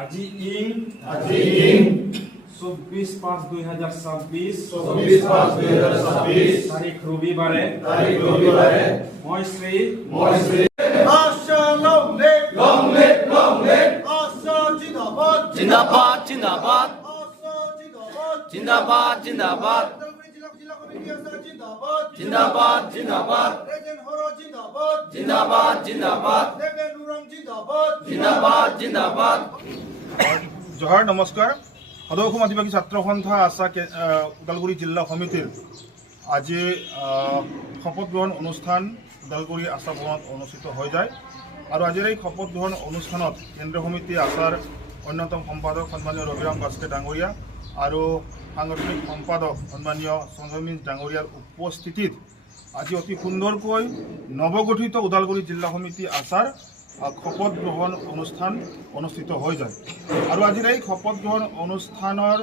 আজি ইং 24/5/2026 তারিখ রবিবারে মই Shri Asha long live Asha Jindabad जिंदाबाद जिंदाबाद Asha Jindabad जिंदाबाद जिंदाबाद Jila Committee Asha Jindabad जिंदाबाद जिंदाबाद Regen Horo Jindabad जिंदाबाद जिंदाबाद Regen Nurang Jindabad जिंदाबाद जिंदाबाद জোহার নমস্কার সদৌ অসম আদিবাসী ছাত্ৰ সন্থা আশা ওদালগুৰি জিলা সমিতিৰ আজি শপত গ্ৰহণ অনুষ্ঠান ওদালগুৰি আশা ভৱনত অনুষ্ঠিত হৈ যায় আৰু আজিৰ এই শপত গ্ৰহণ অনুষ্ঠানত কেন্দ্ৰীয় সমিতি আশাৰ অন্যতম সম্পাদক সন্মানীয় ৰবিৰাম বাস্কে ডাঙৰীয়া আৰু সাংগঠনিক সম্পাদক সন্মানীয় সঞ্জয় ডাঙৰীয়াৰ উপস্থিতিত আজি অতি সুন্দৰকৈ নৱগঠিত ওদালগুৰি জিলা সমিতি আশাৰ শপত গ্ৰহণ অনুষ্ঠান অনুষ্ঠিত হৈ যায় আৰু আজিৰ এই শপত গ্ৰহণ অনুষ্ঠানৰ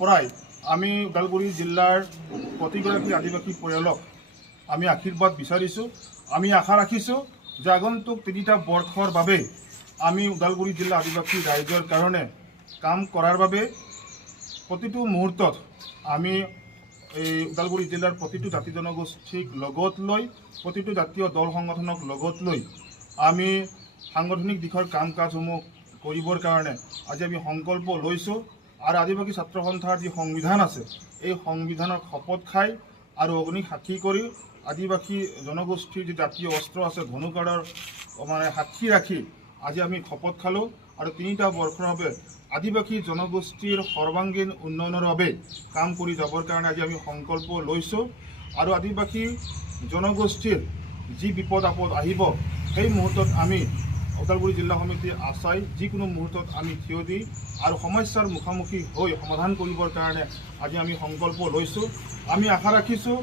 পৰাই আমি ওদালগুৰি জিলাৰ প্ৰতিগৰাকী আদিবাসী পৰিয়ালক আমি আশীৰ্বাদ বিচাৰিছোঁ আমি আশা ৰাখিছোঁ যে আগন্তুক 3টা বৰ্ষৰ বাবে আমি ওদালগুৰি জিলা আদিবাসী ৰাইজৰ কাৰণে কাম কৰাৰ বাবে প্ৰতিটো মুহূৰ্তত আমি এই ওদালগুৰি জিলাৰ প্ৰতিটো জাতি জনগোষ্ঠীক লগত লৈ প্ৰতিটো জাতীয় দল সংগঠনক লগত লৈ আমি সাংগঠনিক দিশৰ কাম কাজসমূহ কৰিবৰ কাৰণে আজি আমি সংকল্প লৈছোঁ আৰু আদিবাসী ছাত্ৰ সন্থাৰ যি সংবিধান আছে এই সংবিধানৰ শপত খাই আৰু অগ্নি সাক্ষী কৰি আদিবাসী জনগোষ্ঠীৰ যি জাতীয় অস্ত্ৰ আছে ধনুকাঁড়ৰ সাক্ষী ৰাখি আজি আমি শপত খালোঁ আৰু 3টা বৰ্ষৰ বাবে আদিবাসী জনগোষ্ঠীৰ সৰ্বাংগীন উন্নয়নৰ বাবে কাম কৰি যাবৰ কাৰণে আজি আমি সংকল্প লৈছোঁ আৰু আদিবাসী জনগোষ্ঠীৰ যি বিপদ আপদ আহিব সেই মুহূৰ্তত আমি ওদালগুৰি জিলা সমিতি আশাই যিকোনো মুহূৰ্তত আমি থিয় দি আৰু সমস্যাৰ মুখামুখি হৈ সমাধান কৰিবৰ কাৰণে আজি আমি সংকল্প লৈছোঁ আমি আশা ৰাখিছোঁ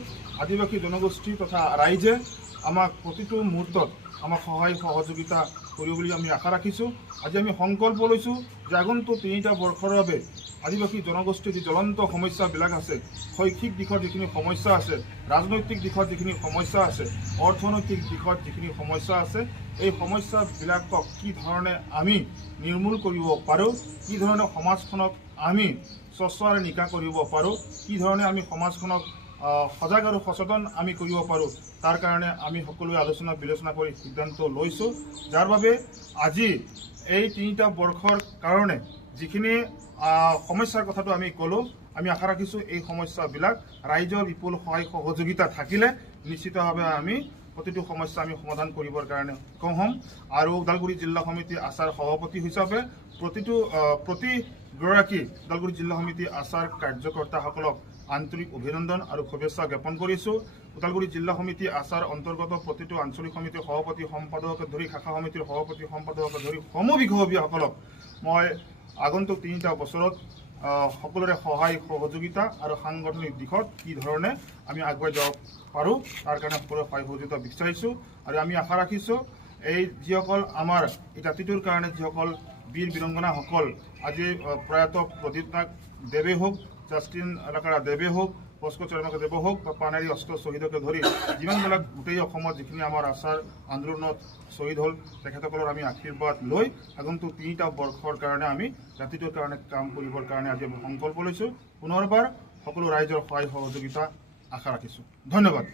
আদিবাসী জনগোষ্ঠী তথা ৰাইজে আমাক প্ৰতিটো মুহূৰ্তত আমাক সহায় সহযোগিতা কৰিব বুলি আমি আশা ৰাখিছোঁ আজি আমি সংকল্প লৈছোঁ যে আগন্তুক 3টা বৰ্ষৰ বাবে আদিবাসী জনগোষ্ঠীৰ যি জ্বলন্ত সমস্যাবিলাক আছে শৈক্ষিক দিশত যিখিনি সমস্যা আছে ৰাজনৈতিক দিশত যিখিনি সমস্যা আছে অৰ্থনৈতিক দিশত যিখিনি সমস্যা আছে এই সমস্যাবিলাকক কি ধৰণে আমি নিৰ্মূল কৰিব পাৰোঁ কি ধৰণে সমাজখনক আমি স্বচ্ছ আৰু নিকা কৰিব পাৰোঁ কি ধৰণে আমি সমাজখনক সজাগ আৰু সচেতন আমি কৰিব পাৰোঁ তাৰ কাৰণে আমি সকলোৱে আলোচনা বিলোচনা কৰি সিদ্ধান্ত লৈছোঁ যাৰ বাবে আজি এই 3টা বৰ্ষৰ কাৰণে যিখিনি সমস্যাৰ কথাটো আমি ক'লোঁ আমি আশা ৰাখিছোঁ এই সমস্যাবিলাক ৰাইজৰ বিপুল সহায় সহযোগিতা থাকিলে নিশ্চিতভাৱে আমি প্ৰতিটো সমস্যা আমি সমাধান কৰিবৰ কাৰণে সক্ষম হ'ম আৰু ওদালগুৰি জিলা সমিতি আশাৰ সভাপতি হিচাপে প্ৰতিগৰাকী ওদালগুৰি জিলা সমিতি আশাৰ কাৰ্যকৰ্তাসকলক আন্তৰিক অভিনন্দন আৰু শুভেচ্ছা জ্ঞাপন কৰিছোঁ ওদালগুৰি জিলা সমিতি আশাৰ অন্তৰ্গত প্ৰতিটো আঞ্চলিক সমিতিৰ সভাপতি সম্পাদককে ধৰি শাখা সমিতিৰ সভাপতি সম্পাদককে ধৰি সমবিষয়বীয়সকলক মই আগন্তুক 3টা বছৰত সকলোৰে সহায় সহযোগিতা আৰু সাংগঠনিক দিশত কি ধৰণে আমি আগুৱাই যাব পাৰোঁ তাৰ কাৰণে সকলোৰে সহায় সহযোগিতা বিচাৰিছোঁ আৰু আমি আশা ৰাখিছোঁ এই যিসকল আমাৰ এই জাতিটোৰ কাৰণে যিসকল বীৰ বীৰাংগনাসকল আজি প্ৰয়াত প্ৰদীপ নাগ দেৱে হওক জাষ্টিন এলেকাৰা দেৱে হওক পস্কো চৰমাকে দেৱ হওক বা পানেৰী অস্ত্ৰ শ্বহীদকে ধৰি যিমানবিলাক গোটেই অসমত যিখিনি আমাৰ আশাৰ আন্দোলনত শ্বহীদ হ'ল তেখেতসকলৰ আমি আশীৰ্বাদ লৈ আগন্তুক 3টা বৰ্ষৰ কাৰণে আমি জাতিটোৰ কাৰণে কাম কৰিবৰ কাৰণে আজি আমি সংকল্প লৈছোঁ পুনৰবাৰ সকলো ৰাইজৰ সহায় সহযোগিতা আশা ৰাখিছোঁ ধন্যবাদ।